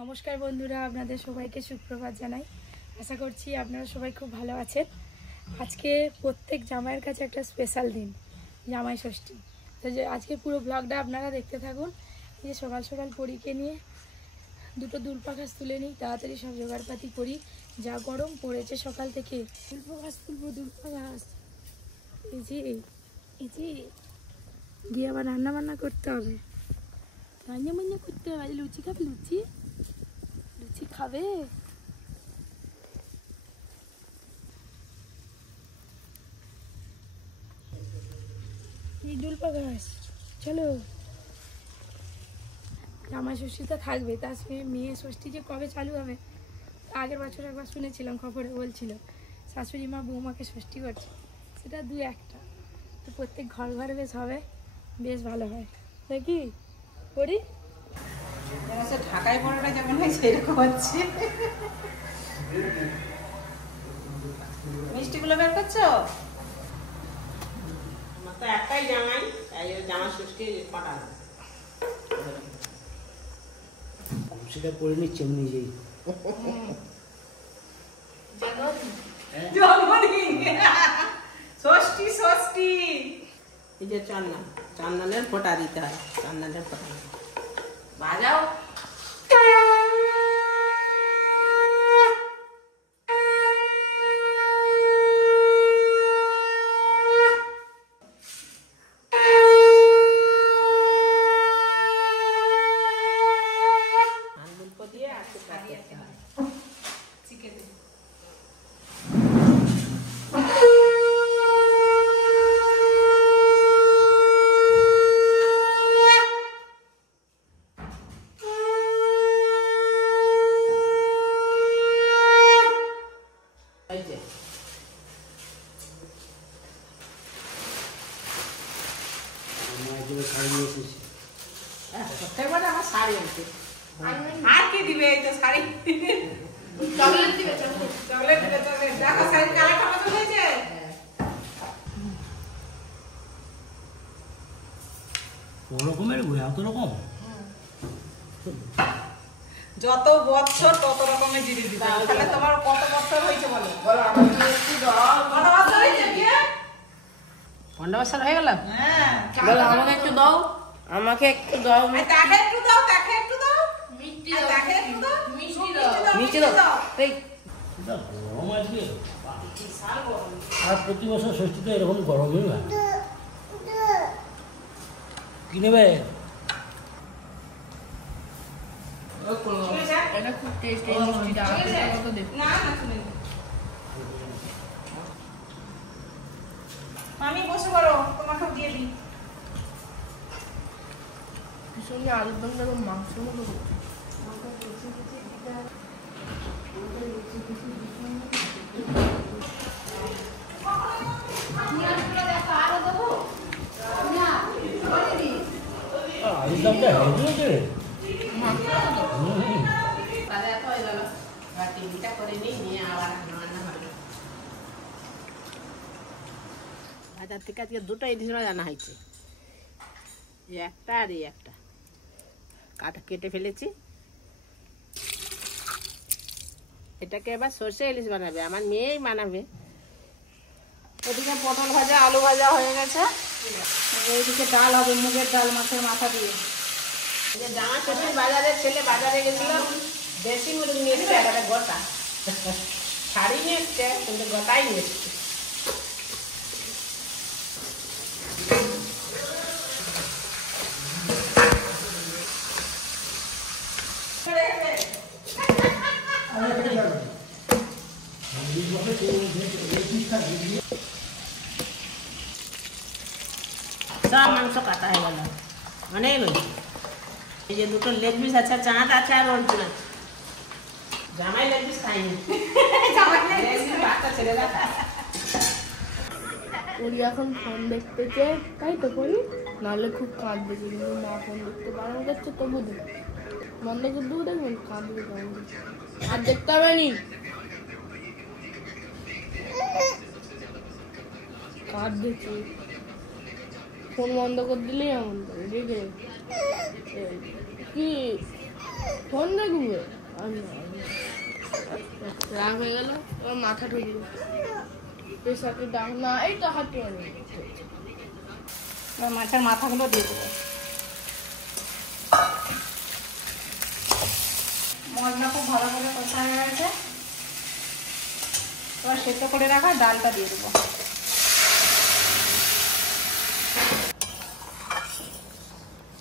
নমস্কার বন্ধুরা, আপনাদের সবাইকে সুপ্রভাত জানাই। আশা করছি আপনারা সবাই খুব ভালো আছেন। আজকে প্রত্যেক জামাইয়ের কাছে একটা স্পেশাল দিন, জামাই ষষ্ঠী। তো আজকে পুরো ব্লগটা আপনারা দেখতে থাকুন। এই যে সকাল সকাল পরীকে নিয়ে দুটো দুলপা ঘাস তুলে নিই, তাড়াতাড়ি সব জোগাড়পাতি করি। যা গরম পড়েছে সকাল থেকে। দুলপা ঘাস তুলবো, দুলপা ঘাস। এই যে গিয়ে আবার রান্না বান্না করতে হবে, রান্না বান্না করতে হবে। লুচি খাবে? লুচি লুচি খাবে? এই দুলপা ঘাস, চলো। জামাই ষষ্ঠী তো থাকবে, তার সঙ্গে মেয়ে ষষ্ঠী যে কবে চালু হবে, আগের বছর একবার শুনেছিলাম, খবরে বলছিল শাশুড়ি মা বৌমাকে ষষ্ঠী করছে। সেটা দু একটা, তো প্রত্যেক ঘর ঘরে বেশ হবে, বেশ ভালো হয়। দেখি করি। ঢাকায় পড়াটা যেমন হয় সেরকম হচ্ছে। মিষ্টিগুলো বের করছো? আমার তো একটাই জামাই, তাই জামা ষষ্ঠী পাঠানো। সেটা পরে নিচ্ছে আমি নিজেই। ষষ্ঠী ষষ্ঠী এই যে চন্দনের ফোঁটা দিতে হয়, চন্দনের ফোঁটা বাজাও। আর কি দিবে? এই তো শাড়ি, চকলেট দিবে, চকলেট দিবে। দেখো শাড়ির কালারটা কত হয়েছে। রকমের এত রকম, যত বছর তত রকমের জিনিস দিবে। তাহলে তোমার কত বছর হয়েছে বলো? কত বছর হয়েছে বিয়ে? 15 বছর হয়ে গেল। হ্যাঁ, বলো আমাকে একটু দাও, আমাকে একটু দাও। তাকে একটু দাও, তাকে একটু দাও, মিষ্টি দাও, তাকে একটু দাও, মিষ্টি দাও, মিষ্টি দাও। এই গরম আজকে। আর প্রতি বছর ষষ্ঠীতে এরকম গরমই হয়। কি নেবে? এটা খুব টেস্টি, এই মিষ্টিটা আপনাদের মতো দেখো। না না, শুনে নে। মামি বসে পড়ো, তোমাকেও দিয়ে দিই। সঙ্গে আলুর দমটা তো মাংসের মতো করছে। আলুর দামটা হেঁটে বাজার থেকে আজকে দুটো ইলিশ মাছ আনা হয়েছে, একটা আর এই একটা কেটে ফেলেছি। এটাকে এবার সর্ষে ইলিশ বানাবে, আমার মেয়েই বানাবে। ওদিকে পটল ভাজা, আলু ভাজা হয়ে গেছে। ওইদিকে ডাল হবে, মুগের ডাল মাছের মাথা দিয়ে। জামা ষষ্ঠী বাজারে ছেলে বাজারে গেছিল, দেশি মুরগি নিয়ে এসছে, একটা গোটা শাড়ি নিয়ে এসছে, কিন্তু গোটাই নিয়ে এসছে। সব মাংস কাটা হয়ে গেল, অনেক হয়েছে। এই যে দুটো লেগ পিস আছে, চাঁদ আছে, আর অর্জুন আছে। জামাই লেগ পিস খাইনি, বাচ্চা ছেলেরা খায়। ওরি এখন ফোন দেখতে চাই, তাই তো করি, নাহলে খুব কাঁদবে। কিন্তু মা ফোন দেখতে বারণ করছে, তবু দেবে। বন্ধ করে দেবো, দেখবেন কাঁদবে, আর দেখতে হবে নি, কাঁদবে। ফোন বন্ধ করে দিলেই এমন করে, কি ফোন দেখবে রাগ হয়ে গেল, আমার মাথা ঢুকলো প্রেশারটা ডাক না, এই তো হাত মাছের মাথাগুলো দিয়ে দেবো। মশলা খুব ভালো করে কষা হয়ে গেছে, এবার সেদ্ধ করে রাখা ডালটা দিয়ে দেবো।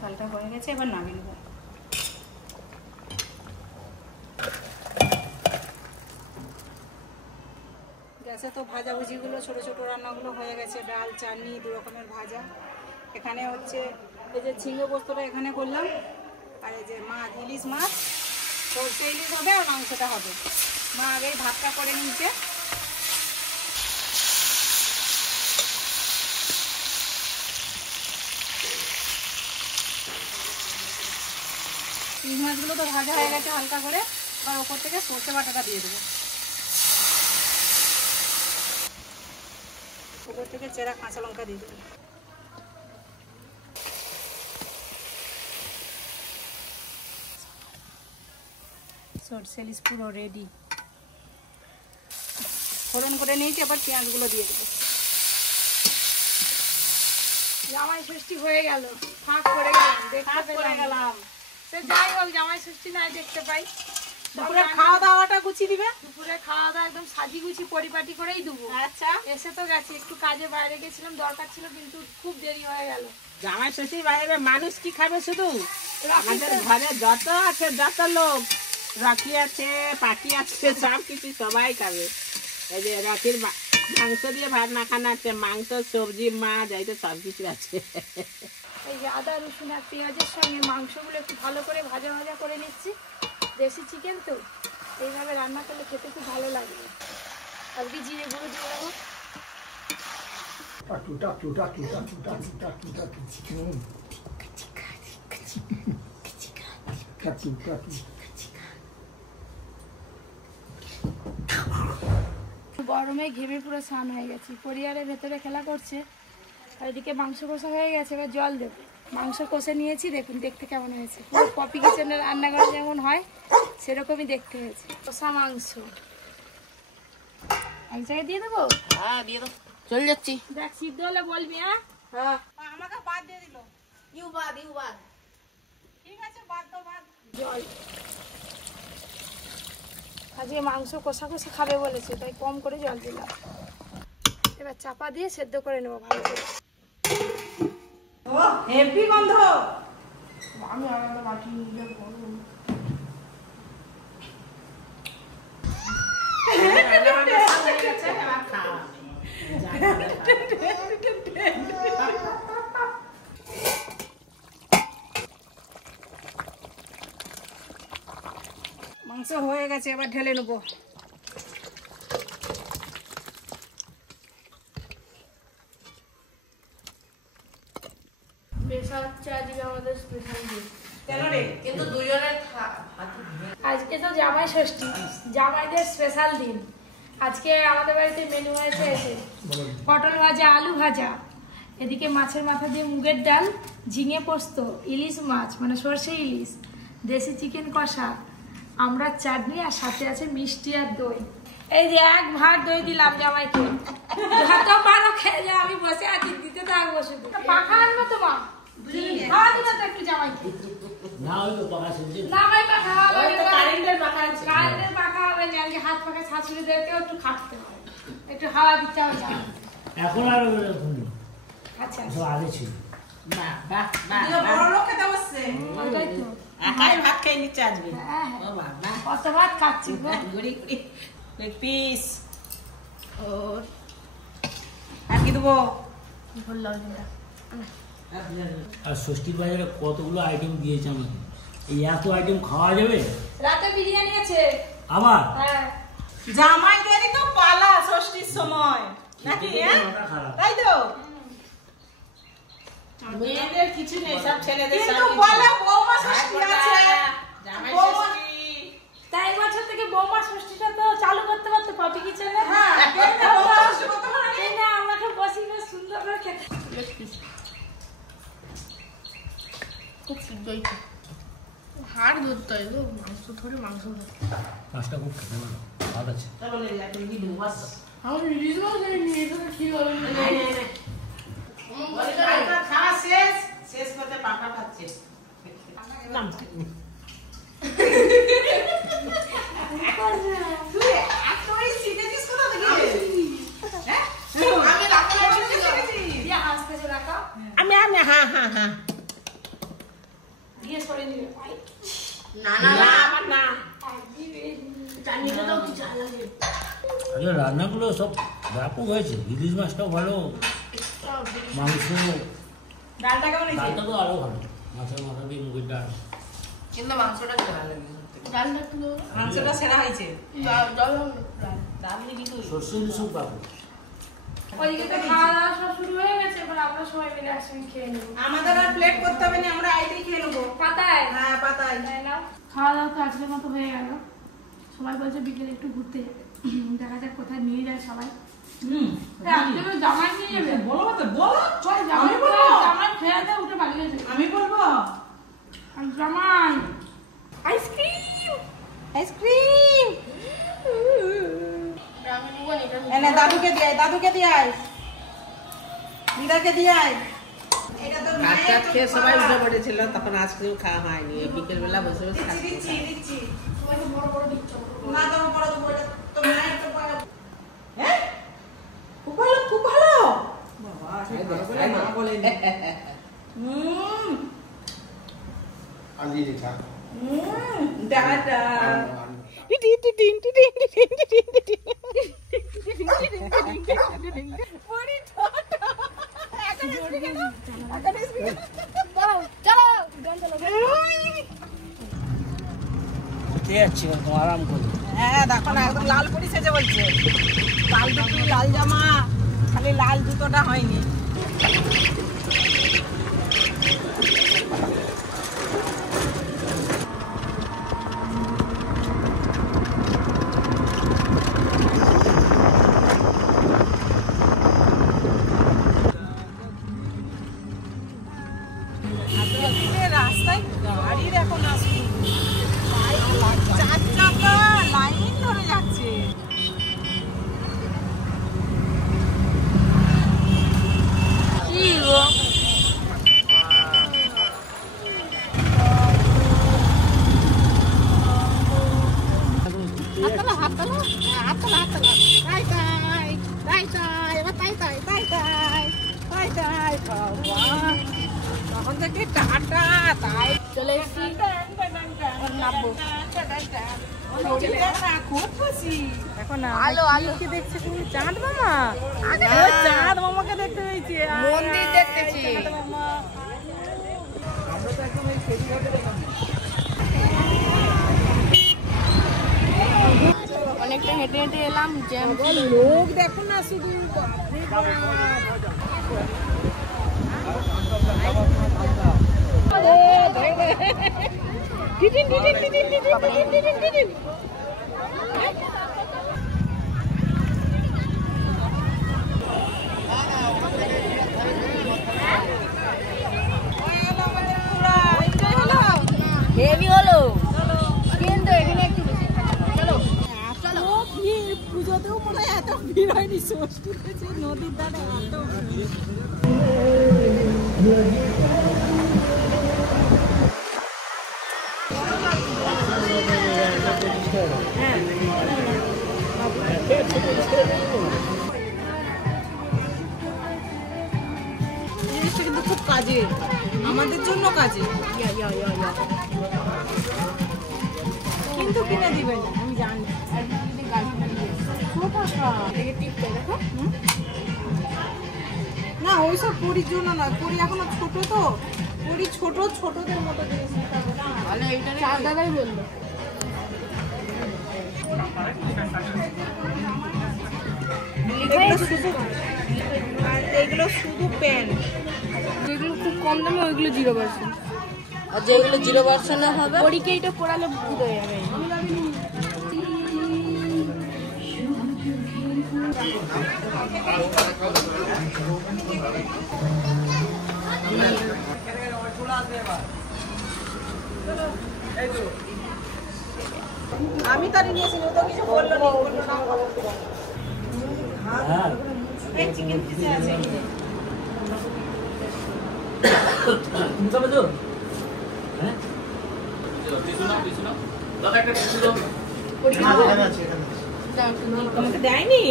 ডালটা হয়ে গেছে, এবার নামিয়ে নেবো। গ্যাসে তো ভাজাভুজিগুলো ছোটো ছোটো রান্নাগুলো হয়ে গেছে, ডাল চাটনি 2 রকমের ভাজা। এখানে হচ্ছে এই যে ঝিঙে পোস্তটা এখানে করলাম, আর এই যে মাছ, ইলিশ মাছ, সরষে ইলিশ হবে আর মাংসটা হবে। মা আগেই ভাতটা করে নিচ্ছে। ইলিশ মাছগুলো তো ভাজা হয়ে গেছে হালকা করে, এবার ওপর থেকে সর্ষে বাটাটা দিয়ে দেবো। উপর থেকে চেরা কাঁচা লঙ্কা দিয়ে দেবো। সরষে ইলিশ পুরো রেডি। ফোড়ন করে নিয়েছি, এবার পেঁয়াজগুলো দিয়ে দেবো। জামাই ষষ্ঠী হয়ে গেল, ফাঁক করে গেলাম, দেখতে পেলাম। সে যাই হোক, জামাই ষষ্ঠী নাই দেখতে পাই। দুপুরে খাওয়া দাওয়াটা গুছিয়ে দিবে। দুপুরে খাওয়া দাওয়া একদম সাজি গুছি পরিপাটি করেই দেবো। আচ্ছা, এসে তো গেছি, একটু কাজে বাইরে গেছিলাম, দরকার ছিল, কিন্তু খুব দেরি হয়ে গেল। জামাই ষষ্ঠী বাইরে মানুষ কি খাবে? শুধু আমাদের ঘরে যত আছে, যত লোক, রাখি আছে, পাখি আছে, সব কিছু সবাই খাবে। এই যে রাখির মাংস দিয়ে ভাত মাখানো আছে, মাংস, সবজি, মাছ, এই তো সব কিছু আছে। এই যে আদা রসুন আর পেঁয়াজের সঙ্গে মাংসগুলো একটু ভালো করে ভাজা ভাজা করে নিচ্ছি। দেশি চিকেন তো, এইভাবে রান্না করলে খেতে খুব ভালো লাগবে। আর কি জিরে গুঁড়ো দিয়ে দেবো। গরমে ঘেমে পুরো স্নান হয়ে গেছি, পরিবারের ভেতরে খেলা করছে, আর এদিকে মাংস কষা হয়ে গেছে, এবার জল দেবো। মাংস কষে নিয়েছি, দেখুন দেখতে কেমন হয়েছে, পুরো পপি কিচেনের রান্নাঘরে যেমন হয় সেরকমই দেখতে হয়েছে। কষা মাংস এক জায়গায় দিয়ে দেবো। হ্যাঁ, দিয়ে দাও, চলে যাচ্ছি। দেখ সিদ্ধ হলে বলবি। হ্যাঁ, আমাকে বাদ দিয়ে দিল। ইউ বাদ। ঠিক আছে, বাদ তো বাদ। জল আজকে মাংস কষা কষা খাবে বলেছে, তাই কম করে জল দিলাম। এবার চাপা দিয়ে সেদ্ধ করে নেবো ভালো করে। ও হেভি গন্ধ। আমি আলাদা বাটি নিয়ে যাবো। মাংস হয়ে গেছে, এবার ঢেলে নেবো। স্পেশাল হচ্ছে আজকে আমাদের স্পেশাল ডিশ। কেন রে? কিন্তু দুজনের আজকে তো জামাই ষষ্ঠী, জামাইদের স্পেশাল দিন। আজকে আমাদের বাড়িতে মেনু হয়েছে এসে পটল ভাজা, আলু ভাজা, এদিকে মাছের মাথা দিয়ে মুগের ডাল, ঝিঙে পোস্ত, ইলিশ মাছ মানে সর্ষে ইলিশ, দেশি চিকেন কষা, আমরা চাটনি, আর সাথে আছে মিষ্টি আর দই। এই যে এক ভাত দই দিলাম জামাইকে, ভাতও পারো খেয়ে যা, আমি বসে আছি, দিতে থাকবো শুধু। পাখা আনবো তো মা, খাওয়া দিবে তো একটু জামাইকে। না হয়তো পাকা শুনছি না ভাই পাখা হবে না, কারেন্টের পাখা আছে। কারেন্টের পাখা হবে না, আজকে হাত পাখা শাশুড়িদেরকেও একটু খাটতে হয়, একটু হাওয়া দিতে হবে জামাই। এখন আর ওরকম নেই, আচ্ছা সব আগে ছিল। বাহ বাহ বাহ, এগুলো বড় লোক খেতে বসছে। ওটাই তো। একাই ভাত খেয়ে নিচ্ছে আজকে। হ্যাঁ, ও বাবা, কত ভাত খাচ্ছি গো। গুড়ি গুড়ি লেগ পিস। ওর আর কি দেবো? আর ষষ্ঠীর বাজারে কতগুলো আইটেম দিয়েছে আমাকে, এই এত আইটেম খাওয়া যাবে? রাতে বিরিয়ানি আছে। আবার হ্যাঁ, জামাইদেরই তো পালা ষষ্ঠীর সময় নাকি? হ্যাঁ, তাই তো। মেয়েদের কিছু নেই, সব ছেলেদের। কিন্তু বলে বৌমা ষষ্ঠী আছে, জামাই বৌমা- ষষ্ঠী। তাই বছর থেকে বৌমা ষষ্ঠীটা তো চালু করতে পারতো পপি কিচেনে। হ্যাঁ, কেন না, বৌমা ষষ্ঠী করতে পারে না? এই না, আমাকে বসি বেশ সুন্দর করে খেতে। খুব সিদ্ধ হয়েছে, হাড় ধরতে হয় গো। থোড়ি মাংস মাছটা খুব খেতে ভালো ভাত আছে। চলো লে এখন কি দেবো বাস আমার রিলিজ না কি করবে খাওয়া শেষ শেষ করতে পাকা খাচ্ছে নাম তুই এতই শিখেছিস কোথা থেকে হ্যাঁ আমি রাখতে শিখেছি দিয়া হাসতেছে রাখা আমি হ্যাঁ দিয়ে সরে নিবে না আমার না জানি তো কি চাল লাগে আরে রান্নাগুলো সব ব্যাপক হয়েছে। ইলিশ মাছটাও ভালো, মাংস ডালটা কেমন হয়েছে? ডালটা তো আরো ভালো, মাছের মাথা দিয়ে মুগের ডাল। কিন্তু মাংসটা কেমন লাগে ডালটা একটু দেবো মাংসটা সেরা হয়েছে। জল ডাল দিবি তুই সর্ষে ইলিশ সব ব্যাপক। ওইদিকে তো খাওয়া দাওয়া সব শুরু হয়ে গেছে, এবার আমরা সবাই মিলে একসঙ্গে খেয়ে নেবো। আমাদের আর প্লেট করতে হবে না, আমরা আইতেই খেয়ে নেবো। পাতায় হ্যাঁ পাতায়। তাই না? খাওয়া দাওয়া তো আজকের মতো হয়ে গেল। সবাই বলছে বিকেলে একটু ঘুরতে যাবে, দেখা যাক কোথায় নিয়ে যায় সবাই। আজকে তো জামাই নিয়ে যাবে। বলো তো বলো। ওই জামাই জামাই খেয়ে দিয়ে উঠে পালিয়ে যাবে। আমি বলবো আর জামাই আইসক্রিম আইসক্রিম। আমি নেবো না এটা এনে দাদুকে দিয়ে আয় দিদাকে দিয়ে আয়। এটা তো ভাত টাত খেয়ে সবাই উঠে পড়েছিল, তখন আইসক্রিম খাওয়া হয়নি। বিকেল বেলা বসে বসে দিচ্ছি খাচ্ছি। দিচ্ছি। বড় বড় দিচ্ছ। না তো বড় তো বড় তো মায়ের তো বড়। হ্যাঁ খুব ভালো খুব ভালো বাবা সেই ভালো বলে মা বলেন। দাদা খেতে যাচ্ছি একদম আরাম করে। হ্যাঁ দেখো না একদম লাল পরি সেজে বলছে। লাল টুপি লাল জামা, খালি লাল জুতোটা হয়নি। রাস্তায় গাড়ি দেখো না, চার চাকা লাইন ধরে যাচ্ছে। কি গো তখন থেকে টাটা তাই চলে এসছি নামবো খুব খুশি। দেখো না আলো আলো কি দেখছে তুমি? চাঁদ মামা। চাঁদ মামাকে দেখতে পেয়েছি। মন্দির দেখতেছি। চাঁদ মামা। আমরা তো একদম এই ফেরিঘাটে দেখলাম। অনেকটা হেঁটে হেঁটে এলাম, জ্যাম লোক দেখো না শুধু বাপরে হেভি হলো কিন্তু এখানে একটু বেশি চলো চলো পুজোতেও মনে হয় এত ভিড় হয়নি, ষষ্ঠীতে সেই নদীর ধারে এত ভিড়। জিনিসটা কিন্তু খুব কাজে, আমাদের জন্য কাজে। কিন্তু কিনে দিবেন আমি জানি। না ওইসব পরির জন্য না, পরি এখনো ছোট তো, পরি ছোটদের মতো জিনিস নিতে হবে না। তাহলে এইটা চার দাদাই বললো এগুলো শুধু পেন। যেগুলো খুব কম দামে ওইগুলো 0%, আর যেগুলো 0% হবে পরীকে এটা পড়ালে ভূত হয়ে যাবে। আমি তারই নিয়েছি, ও তো কিছু বললো না, বললো না। হ্যাঁ এই চিকেন পিসে আছে। তুমি খাবে তো? হ্যাঁ তোমাকে দেয়নি?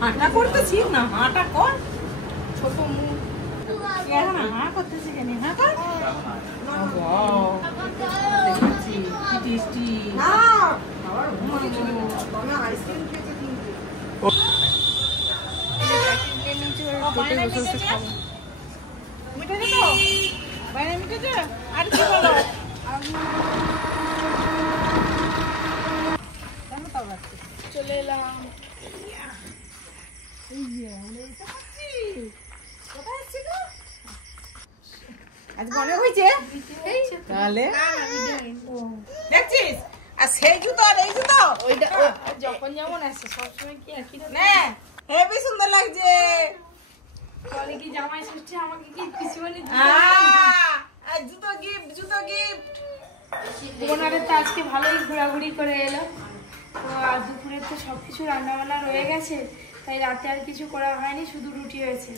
হাঁটা করতেছি না, হাঁটা কর। ছোট মুখ এখন হাঁ করতেছি কেন? হাঁ কর। দেখেছি, কি টেস্টি। মিঠে দেবো? বাইরে মিঠে দে? আর কি বলো? চলে এলাম। আজ মনে হয়েছে তাহলে দেখছিস? আর সেই জুতো আর এই জুতো ওইটা যখন যেমন আসছে সবসময় কি একই রকম? নে, হেবি সুন্দর লাগছে। বলে কি জামাই ষষ্ঠী আমাকে কি পিসিমণি আর জুতো গিফট, জুতো গিফট। ওনারে তো আজকে ভালোই ঘোরাঘুরি করে এলো। তো আর দুপুরে তো সব কিছু রান্নাবান্না রয়ে গেছে, তাই রাতে আর কিছু করা হয়নি, শুধু রুটি হয়েছে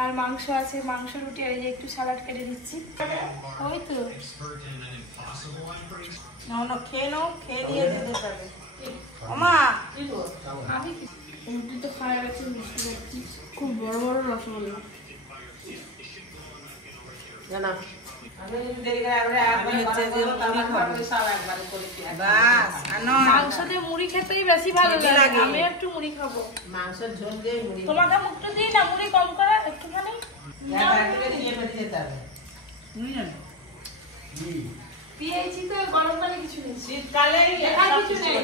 আর মাংস আছে, মাংস রুটি আর এই যে একটু সালাড কেটে দিচ্ছি। ওই তো না না, খেয়ে নাও, খেয়ে দিয়ে যেতে পারবে। ওমা আমি কি রুটি তো খাওয়া গেছে, মিষ্টি খাচ্ছি। খুব বড় বড় রসগোল্লা। জানা আমি হচ্ছে যে মুড়ি খাবো। বাস, আনো। মাংস দিয়ে মুড়ি খেতেই বেশি ভালো হেভি লাগে, লাগে। আমি একটু মুড়ি খাবো। মাংসের ঝোল দিয়ে মুড়ি তোমাকে মুখটা দিই না, মুড়ি কম করা একটুখানি। নিয়ে ফেটে যেতে হবে। পিয়েছি তো গরমকালে কিছু নেই, শীতকালে আর কিছু নেই।